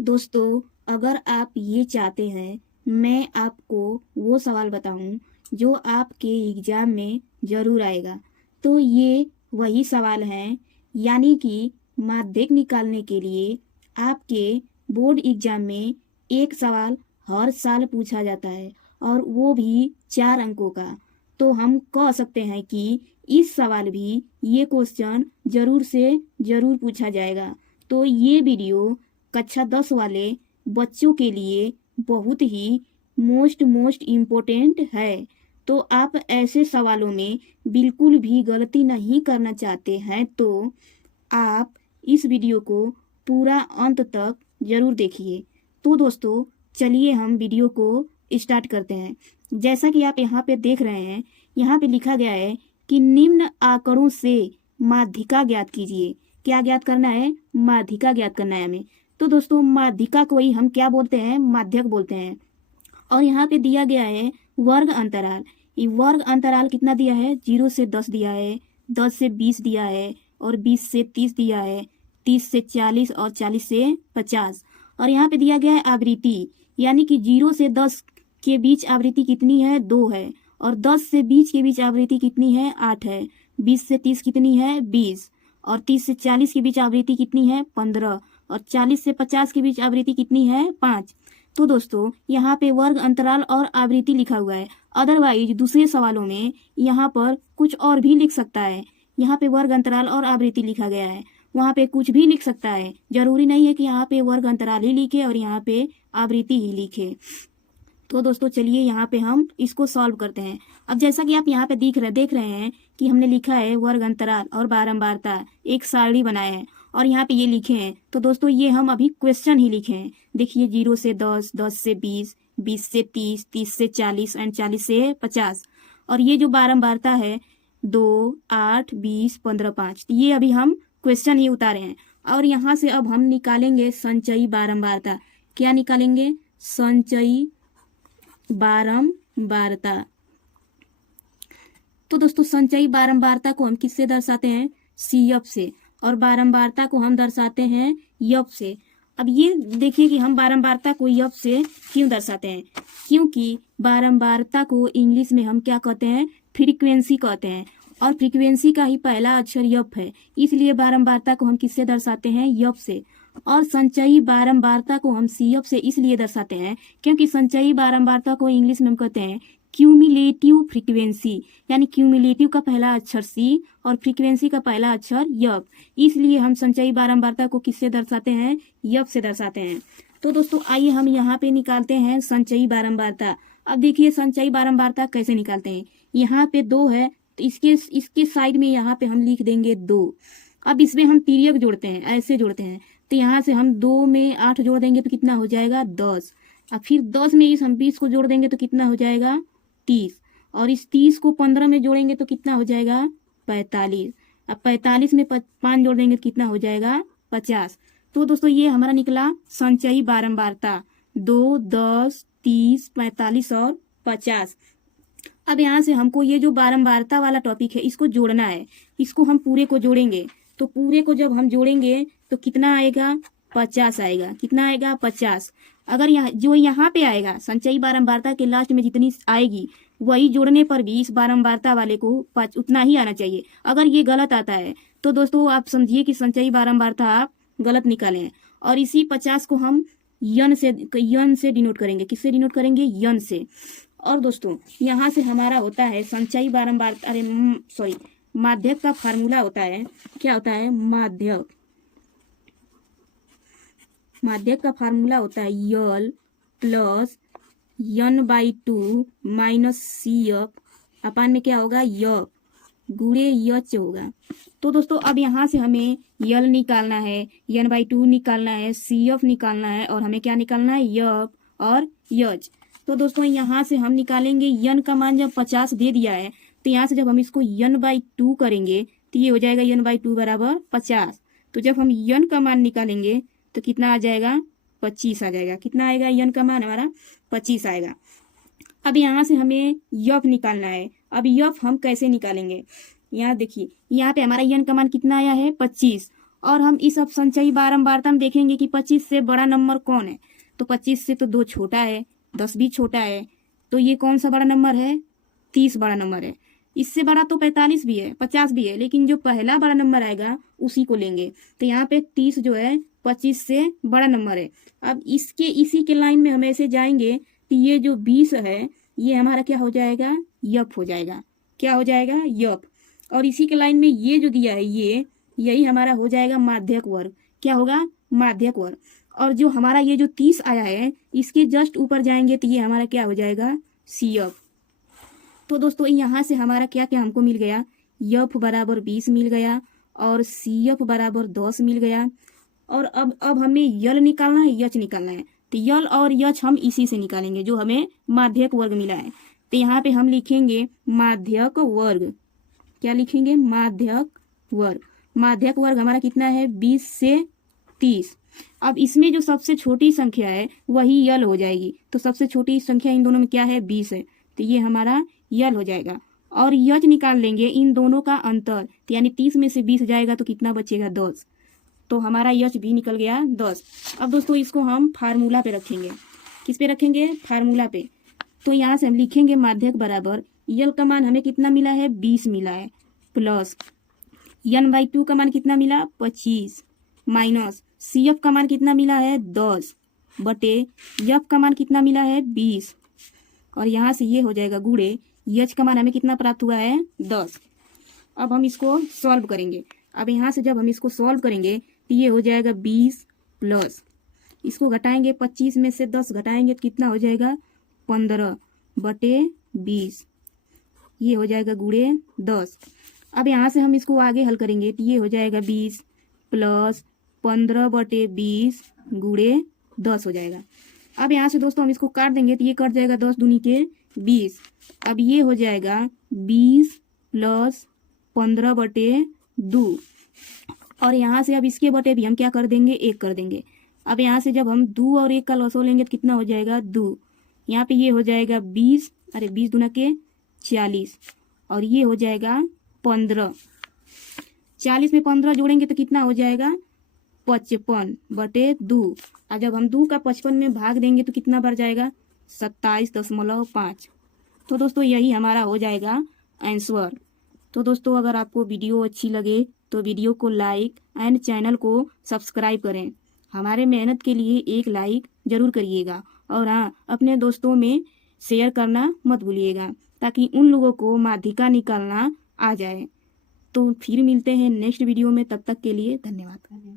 दोस्तों, अगर आप ये चाहते हैं मैं आपको वो सवाल बताऊं जो आपके एग्जाम में ज़रूर आएगा, तो ये वही सवाल हैं। यानी कि माध्यमिक निकालने के लिए आपके बोर्ड एग्जाम में एक सवाल हर साल पूछा जाता है और वो भी 4 अंकों का। तो हम कह सकते हैं कि इस सवाल भी ये क्वेश्चन ज़रूर से ज़रूर पूछा जाएगा। तो ये वीडियो कक्षा 10 वाले बच्चों के लिए बहुत ही मोस्ट इम्पोर्टेंट है। तो आप ऐसे सवालों में बिल्कुल भी गलती नहीं करना चाहते हैं तो आप इस वीडियो को पूरा अंत तक जरूर देखिए। तो दोस्तों, चलिए हम वीडियो को स्टार्ट करते हैं। जैसा कि आप यहाँ पे देख रहे हैं, यहाँ पे लिखा गया है कि निम्न आंकड़ों से माध्यिका ज्ञात कीजिए। क्या ज्ञात करना है? माध्यिका ज्ञात करना है हमें। तो दोस्तों, माध्यिका को ही हम क्या बोलते हैं? माध्यक बोलते हैं। और यहाँ पे दिया गया है वर्ग अंतराल। ये वर्ग अंतराल कितना दिया है? 0 से 10 दिया है, 10 से 20 दिया है, और 20 से 30 दिया है, 30 से 40 और 40 से 50। और यहाँ पे दिया गया है आवृत्ति, यानी कि 0 से 10 के बीच आवृत्ति कितनी है? 2 है। और 10 से 20 के बीच आवृत्ति कितनी है? 8 है। 20 से 30 कितनी है? 20। और 30 से 40 के बीच आवृत्ति कितनी है? 15। और 40 से 50 के बीच आवृत्ति कितनी है? 5। तो दोस्तों, यहाँ पे वर्ग अंतराल और आवृत्ति लिखा हुआ है। अदरवाइज दूसरे सवालों में यहाँ पर कुछ और भी लिख सकता है। यहाँ पे वर्ग अंतराल और आवृत्ति लिखा गया है, वहाँ पे कुछ भी लिख सकता है। जरूरी नहीं है कि यहाँ पे वर्ग अंतराल ही लिखे और यहाँ पे आवृत्ति ही लिखे। तो दोस्तों, चलिए यहाँ पे हम इसको सॉल्व करते हैं। अब जैसा कि आप यहाँ पे देख रहे हैं कि हमने लिखा है वर्ग अंतराल और बारंबारता, एक सारणी बनाया है और यहाँ पे ये लिखे हैं। तो दोस्तों, ये हम अभी क्वेश्चन ही लिखे हैं। देखिए, 0 से 10, 10 से 20, 20 से 30, 30 से 40 एंड 40 से 50। और ये जो बारंबारता है 2, 8, 20, 15, 5, ये अभी हम क्वेश्चन ही उतारे हैं। और यहाँ से अब हम निकालेंगे संचयी बारंबारता। क्या निकालेंगे? संचयी बारंबारता। तो दोस्तों, संचयी बारंबारता को हम किससे दर्शाते हैं? CF से। और बारंबारता को हम दर्शाते हैं यफ से। अब ये देखिए कि हम बारंबारता को यफ से क्यों दर्शाते हैं। क्योंकि बारंबारता को इंग्लिश में हम क्या कहते हैं? फ्रीक्वेंसी कहते हैं। और फ्रीक्वेंसी का ही पहला अक्षर यफ है, इसलिए बारंबारता को हम किससे दर्शाते हैं? यफ से। और संचयी बारंबारता को हम CF से इसलिए दर्शाते हैं क्योंकि संचयी बारंबारता को इंग्लिश में हम कहते हैं क्यूमुलेटिव फ्रीक्वेंसी, यानी क्यूमुलेटिव का पहला अक्षर C और फ्रीक्वेंसी का पहला अक्षर यफ। इसलिए हम संचयी बारंबारता को किससे दर्शाते हैं? यफ से दर्शाते हैं। तो दोस्तों, आइए हम यहाँ पे निकालते हैं संचयी बारंबारता। अब देखिए संचयी बारंबारता कैसे निकालते हैं। यहाँ पे 2 है, तो इसके साइड में यहाँ पे हम लिख देंगे 2। अब इसमें हम तिर्यक जोड़ते हैं, ऐसे जोड़ते हैं। तो यहाँ से हम 2 में 8 जोड़ देंगे तो कितना हो जाएगा? 10। अब फिर 10 में हम 20 को जोड़ देंगे तो कितना हो जाएगा? 30। और इस 30 को 15 में जोड़ेंगे तो कितना हो जाएगा? 45। अब 45 में 5 जोड़ देंगे तो कितना हो जाएगा? 50। तो दोस्तों, ये हमारा निकला संचयी बारंबारता 2, 10, 30, 45 और 50। अब यहाँ से हमको ये जो बारंबारता वाला टॉपिक है इसको जोड़ना है। इसको हम पूरे को जोड़ेंगे, तो पूरे को जब हम जोड़ेंगे तो कितना आएगा? 50 आएगा। कितना आएगा? 50। अगर यहाँ पे आएगा संचयी बारंबारता के लास्ट में जितनी आएगी वही जोड़ने पर भी इस बारंबारता वाले को उतना ही आना चाहिए। अगर ये गलत आता है तो दोस्तों आप समझिए कि संचयी बारंबारता आप गलत निकाले हैं। और इसी 50 को हम यन से डिनोट करेंगे। किससे डिनोट करेंगे? यन से। और दोस्तों, यहाँ से हमारा होता है संचयी बारंबारता, माध्यक का फार्मूला होता है। क्या होता है? माध्यक का फार्मूला होता है यल प्लस n/2 माइनस CF अपान में क्या होगा? यफ गुणे यच होगा। तो दोस्तों, अब यहाँ से हमें यल निकालना है, n/2 निकालना है, CF निकालना है और हमें क्या निकालना है? यफ और यच। तो दोस्तों, यहाँ से हम निकालेंगे n का मान जब 50 दे दिया है तो यहाँ से जब हम इसको n/2 करेंगे तो ये हो जाएगा n/2 बराबर 50। तो जब हम n का मान निकालेंगे तो कितना आ जाएगा? 25 आ जाएगा। कितना आएगा? n का मान हमारा 25 आएगा। अब यहाँ से हमें यफ निकालना है। अब यफ हम कैसे निकालेंगे? यहाँ देखिए, यहाँ पे हमारा n का मान कितना आया है? 25। और हम इस अब संचयी बारंबारता में देखेंगे कि 25 से बड़ा नंबर कौन है। तो 25 से तो 2 छोटा है, 10 भी छोटा है, तो ये कौन सा बड़ा नंबर है? 30 बड़ा नंबर है। इससे बड़ा तो 45 भी है, 50 भी है, लेकिन जो पहला बड़ा नंबर आएगा उसी को लेंगे। तो यहाँ पे 30 जो है 25 से बड़ा नंबर है। अब इसी के लाइन में हम ऐसे जाएंगे तो ये जो 20 है ये हमारा क्या हो जाएगा? यफ हो जाएगा। क्या हो जाएगा? यफ। और इसी के लाइन में ये जो दिया है यही हमारा हो जाएगा माध्यक वर्ग। क्या होगा? माध्यक वर्ग। और जो हमारा ये जो 30 आया है इसके जस्ट ऊपर जाएंगे तो ये हमारा क्या हो जाएगा? CF। तो दोस्तों यहाँ से हमारा क्या क्या हमको मिल गया? यफ बराबर 20 मिल गया और CF बराबर 10 मिल गया। और अब हमें यल निकालना है, यच निकालना है। तो यल और यच हम इसी से निकालेंगे जो हमें माध्यक वर्ग मिला है। तो यहाँ पे हम लिखेंगे माध्यक वर्ग। क्या लिखेंगे? माध्यक वर्ग। माध्यक वर्ग हमारा कितना है? 20 से 30। अब इसमें जो सबसे छोटी संख्या है वही यल हो जाएगी। तो सबसे छोटी संख्या इन दोनों में क्या है? 20 है, तो ये हमारा यल हो जाएगा। और यच निकाल लेंगे इन दोनों का अंतर, तो यानी 30 में से 20 जाएगा तो कितना बचेगा? 10। तो हमारा यच भी निकल गया 10। अब दोस्तों इसको हम फार्मूला पे रखेंगे। किस पे रखेंगे? फार्मूला पे। तो यहाँ से हम लिखेंगे माध्यक बराबर यल का मान हमें कितना मिला है? 20 मिला है, प्लस n/2 का मान कितना मिला? 25, माइनस CF का मान कितना मिला है? 10 बटे यफ का मान कितना मिला है? 20। और यहाँ से ये हो जाएगा गुणे यच का मान हमें कितना प्राप्त हुआ है? 10। अब हम इसको सॉल्व करेंगे। अब यहाँ से जब हम इसको सॉल्व करेंगे तो ये हो जाएगा 20 प्लस इसको घटाएंगे, 25 में से 10 घटाएंगे तो कितना हो जाएगा? 15 बटे 20। ये हो जाएगा गुणे 10। अब यहाँ से हम इसको आगे हल करेंगे तो ये हो जाएगा 20 प्लस 15 बटे 20 गुणे 10 हो जाएगा। अब यहाँ से दोस्तों हम इसको काट देंगे तो ये कट जाएगा 10 दूनी के 20। अब ये हो जाएगा 20 प्लस 15 बटे 2। और यहाँ से अब इसके बटे भी हम क्या कर देंगे? 1 कर देंगे। अब यहाँ से जब हम 2 और 1 का लॉस लेंगे तो कितना हो जाएगा? 2। यहाँ पे ये हो जाएगा 20, अरे 20 दूना के 40 और ये हो जाएगा 15। 40 में 15 जोड़ेंगे तो कितना हो जाएगा? 55 बटे 2। और जब हम 2 का 55 में भाग देंगे तो कितना बढ़ जाएगा? 27.5। तो दोस्तों यही हमारा हो जाएगा आंसर। तो दोस्तों अगर आपको वीडियो अच्छी लगे तो वीडियो को लाइक एंड चैनल को सब्सक्राइब करें। हमारे मेहनत के लिए एक लाइक जरूर करिएगा और हाँ, अपने दोस्तों में शेयर करना मत भूलिएगा ताकि उन लोगों को माध्यिका निकालना आ जाए। तो फिर मिलते हैं नेक्स्ट वीडियो में, तब तक के लिए धन्यवाद।